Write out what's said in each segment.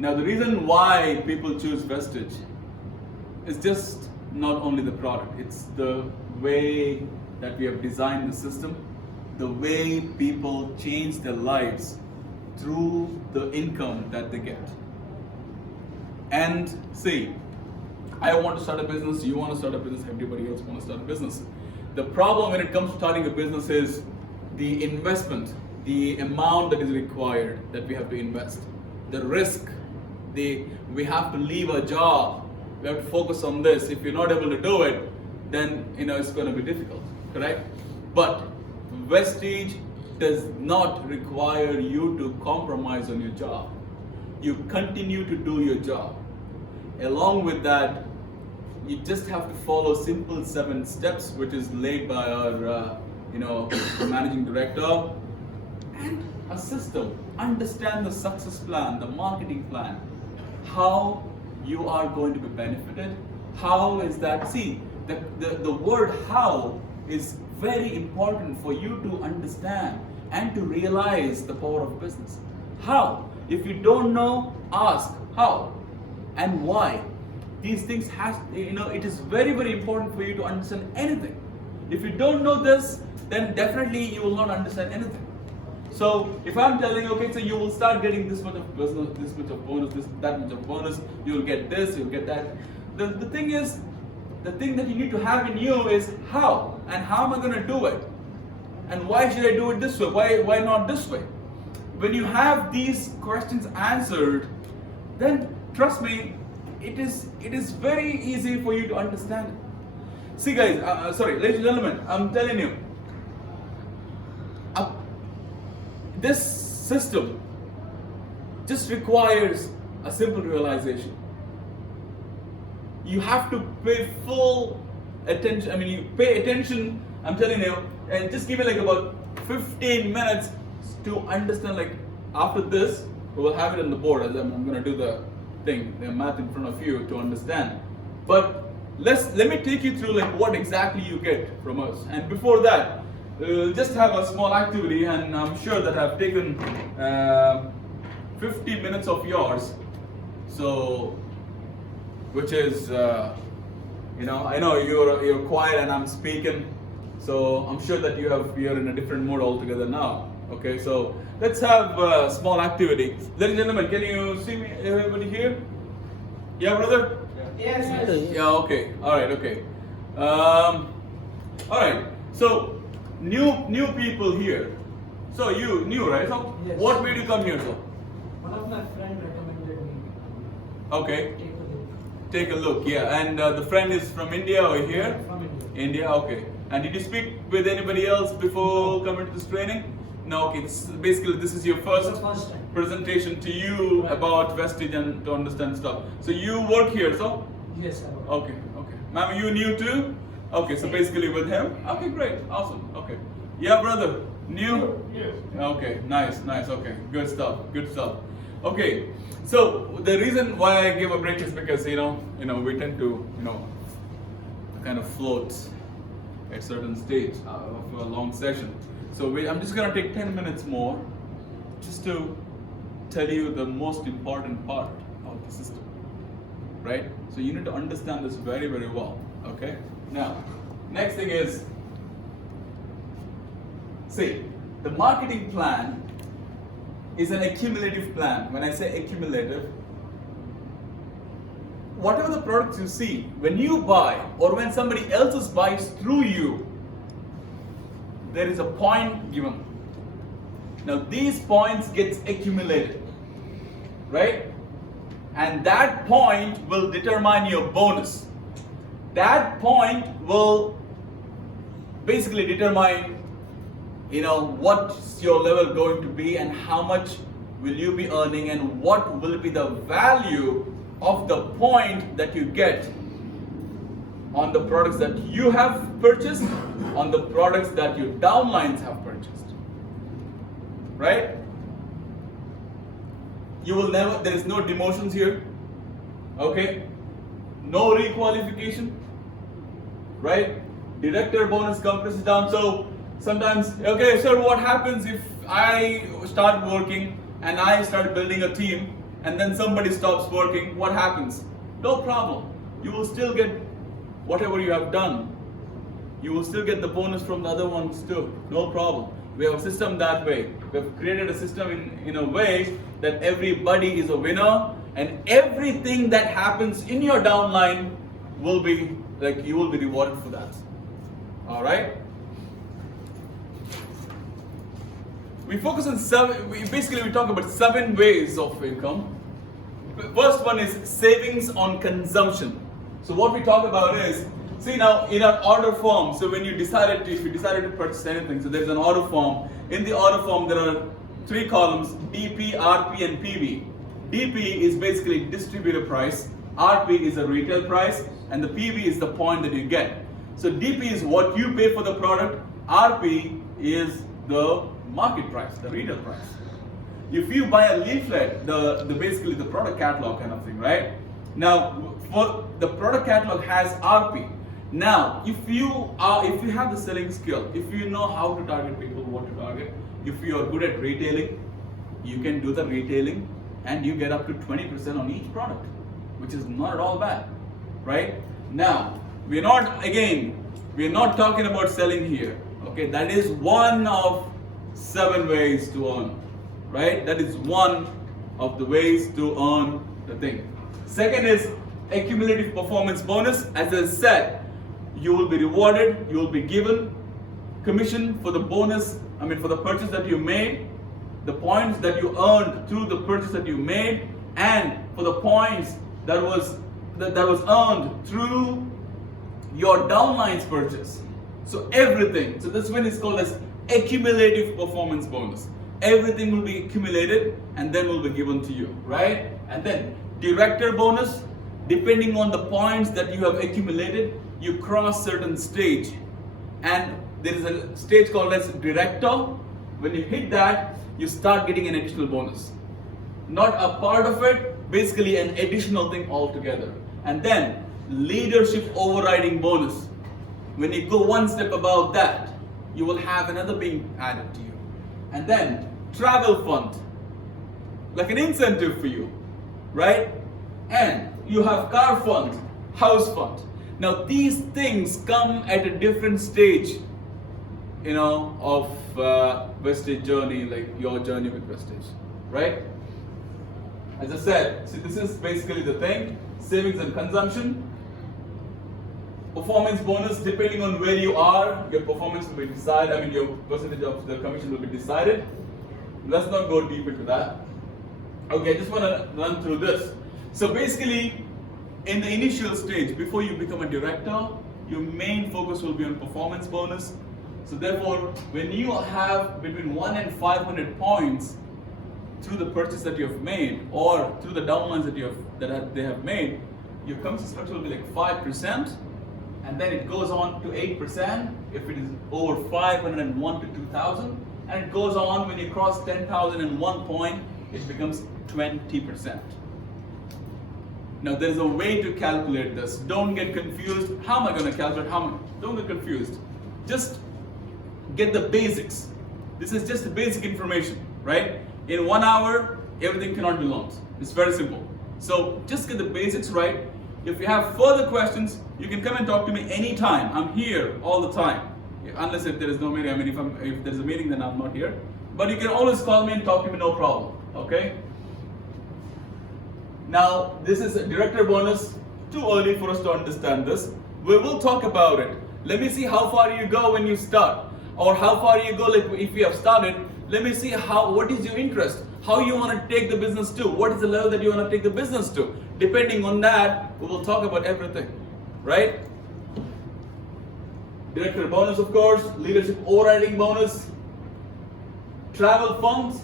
Now the reason why people choose Vestige is just not only the product, it's the way that we have designed the system, the way people change their lives through the income that they get. And see, I want to start a business, you want to start a business, everybody else wants to start a business. The problem when it comes to starting a business is the investment, the amount that is required that we have to invest, the risk, we have to leave a job, we have to focus on this. If you're not able to do it, then it's going to be difficult, correct? But Vestige does not require you to compromise on your job. You continue to do your job. Along with that, you just have to follow simple 7 steps, which is laid by our managing director, and a system. Understand the success plan, the marketing plan, how you are going to be benefited. How is that? See, the word how is very important for you to understand and to realize the power of business. How? If you don't know, ask how and why. These things it is very, very important for you to understand anything. If you don't know this, then definitely you will not understand anything. So if I'm telling you, okay, so you will start getting this much of business, this much of bonus, that much of bonus, you will get this, you'll get that. The thing is, the thing that you need to have in you is how, and how am I going to do it? And why should I do it this way? Why not this way? When you have these questions answered, then trust me, it is very easy for you to understand it. See guys, ladies and gentlemen, I'm telling you, this system just requires a simple realization. You have to pay full attention. You pay attention, I'm telling you, and just give me like about 15 minutes to understand. After this, we will have it on the board as I'm going to do the math in front of you to understand. But let me take you through what exactly you get from us. And before that, we'll just have a small activity, and I'm sure that I've taken 50 minutes of yours. So, which is, I know you're quiet and I'm speaking. So I'm sure that you're in a different mode altogether now. Okay, so let's have a small activity. Ladies and gentlemen, can you see me? Everybody here? Yeah, brother? Yes. Yeah, okay. Alright, okay. Alright, so new people here. So you new, right? So Yes. what made you come here, so? One of my friends recommended me. Okay, Take a look. take a look. Yeah, and the friend is from India or here? From India. India, okay. And did you speak with anybody else before coming to this training? No, okay. This is your first First time. presentation to you Right. about Vestige and to understand stuff. So you work here, so? Yes, I will. Okay, okay. Ma'am, you new too? Okay, so basically with him? Okay, great, awesome, okay. Yeah, brother, new? Yes. Okay, nice, okay, good stuff. Okay, so the reason why I give a break is because, we tend to, kind of float at certain stage of a long session. So I'm just gonna take 10 minutes more just to tell you the most important part of the system, right? So you need to understand this very, very well, okay? Now, next thing is, see, the marketing plan is an accumulative plan. When I say accumulative, whatever the products you see, when you buy or when somebody else buys through you, there is a point given. Now these points gets accumulated, right? And that point will determine your bonus. That point will basically determine, what's your level going to be and how much will you be earning and what will be the value of the point that you get on the products that you have purchased, on the products that your downlines have purchased, right? You will never, there is no demotions here, okay? No requalification, right? Director bonus compresses down. So sometimes, okay, sir, what happens if I start working and I start building a team and then somebody stops working, what happens? No problem. You will still get whatever you have done. You will still get the bonus from the other ones too. No problem. We have a system that way. We have created a system in a way that everybody is a winner, and everything that happens in your downline will be like you will be rewarded for that. All right. We focus on we talk about 7 ways of income. First one is savings on consumption. So what we talk about is, see now in an order form, so when if you decided to purchase anything, so there's an order form. In the order form there are 3 columns, DP, RP and PV. DP is basically distributor price, RP is a retail price, and the PV is the point that you get. So DP is what you pay for the product, RP is the market price, the retail price. If you buy a leaflet, basically the product catalog kind of thing, right? Now, for the product catalog has RP. Now, if you have the selling skill, if you know how to target people, what to target, if you are good at retailing, you can do the retailing, and you get up to 20% on each product, which is not at all bad, right? Now, we're not talking about selling here. Okay, that is one of 7 ways to earn, right? That is one of the ways to earn the thing. Second is accumulative performance bonus. As I said, you will be rewarded, you will be given commission for the for the purchase that you made, the points that you earned through the purchase that you made, and for the points that was earned through your downline's purchase. So everything. So this one is called as accumulative performance bonus. Everything will be accumulated and then will be given to you, right? And then director bonus, depending on the points that you have accumulated, you cross certain stage, and there is a stage called as director. When you hit that, you start getting an additional bonus. Not a part of it, basically an additional thing altogether. And then leadership overriding bonus. When you go one step above that, you will have another being added to you. And then travel fund, like an incentive for you, right? And you have car fund, house fund. Now these things come at a different stage, of Vestige journey, like your journey with Vestige, right? As I said, see, this is basically the thing: savings and consumption. Performance bonus, depending on where you are, your performance will be decided. Your percentage of the commission will be decided. Let's not go deep into that. Okay, I just want to run through this. So basically, in the initial stage, before you become a director, your main focus will be on performance bonus. So therefore, when you have between 1 and 500 points through the purchase that you have made, or through the downlines that they have made, your commission structure will be like 5%, and then it goes on to 8% if it is over 501 to 2,000, and it goes on when you cross 10,001 point, it becomes 20%. Now there's a way to calculate this. Don't get confused. How am I going to calculate? Don't get confused. Just get the basics. This is just the basic information, right? In 1 hour, everything cannot be learned. It's very simple. So just get the basics right. If you have further questions, you can come and talk to me anytime. I'm here all the time. Unless if there is no meeting. If there's a meeting, then I'm not here. But you can always call me and talk to me, no problem. Okay? Now, this is a director bonus. Too early for us to understand this. We will talk about it. Let me see how far you go when you start, or how far you go. Like if you have started, let me see what is your interest, how you want to take the business to, what is the level that you want to take the business to. Depending on that, we will talk about everything, right? Director bonus, of course, leadership overriding bonus, travel funds.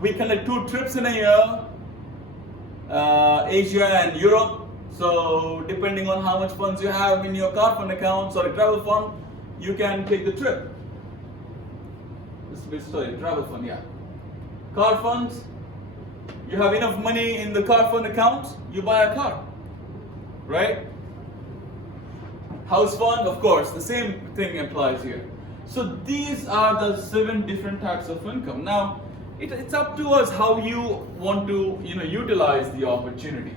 We conduct 2 trips in a year. Asia and Europe. So depending on how much funds you have in your car fund account, travel fund, you can take the trip. Travel fund, yeah. Car funds, you have enough money in the car fund account, you buy a car, right? House fund, of course, the same thing applies here. So these are the 7 different types of income. Now, It's up to us how you want to utilize the opportunity.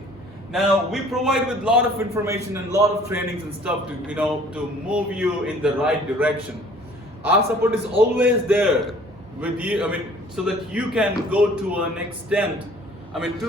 Now we provide with a lot of information and a lot of trainings and stuff to to move you in the right direction. Our support is always there with you. I mean, so that you can go to an extent. I mean, to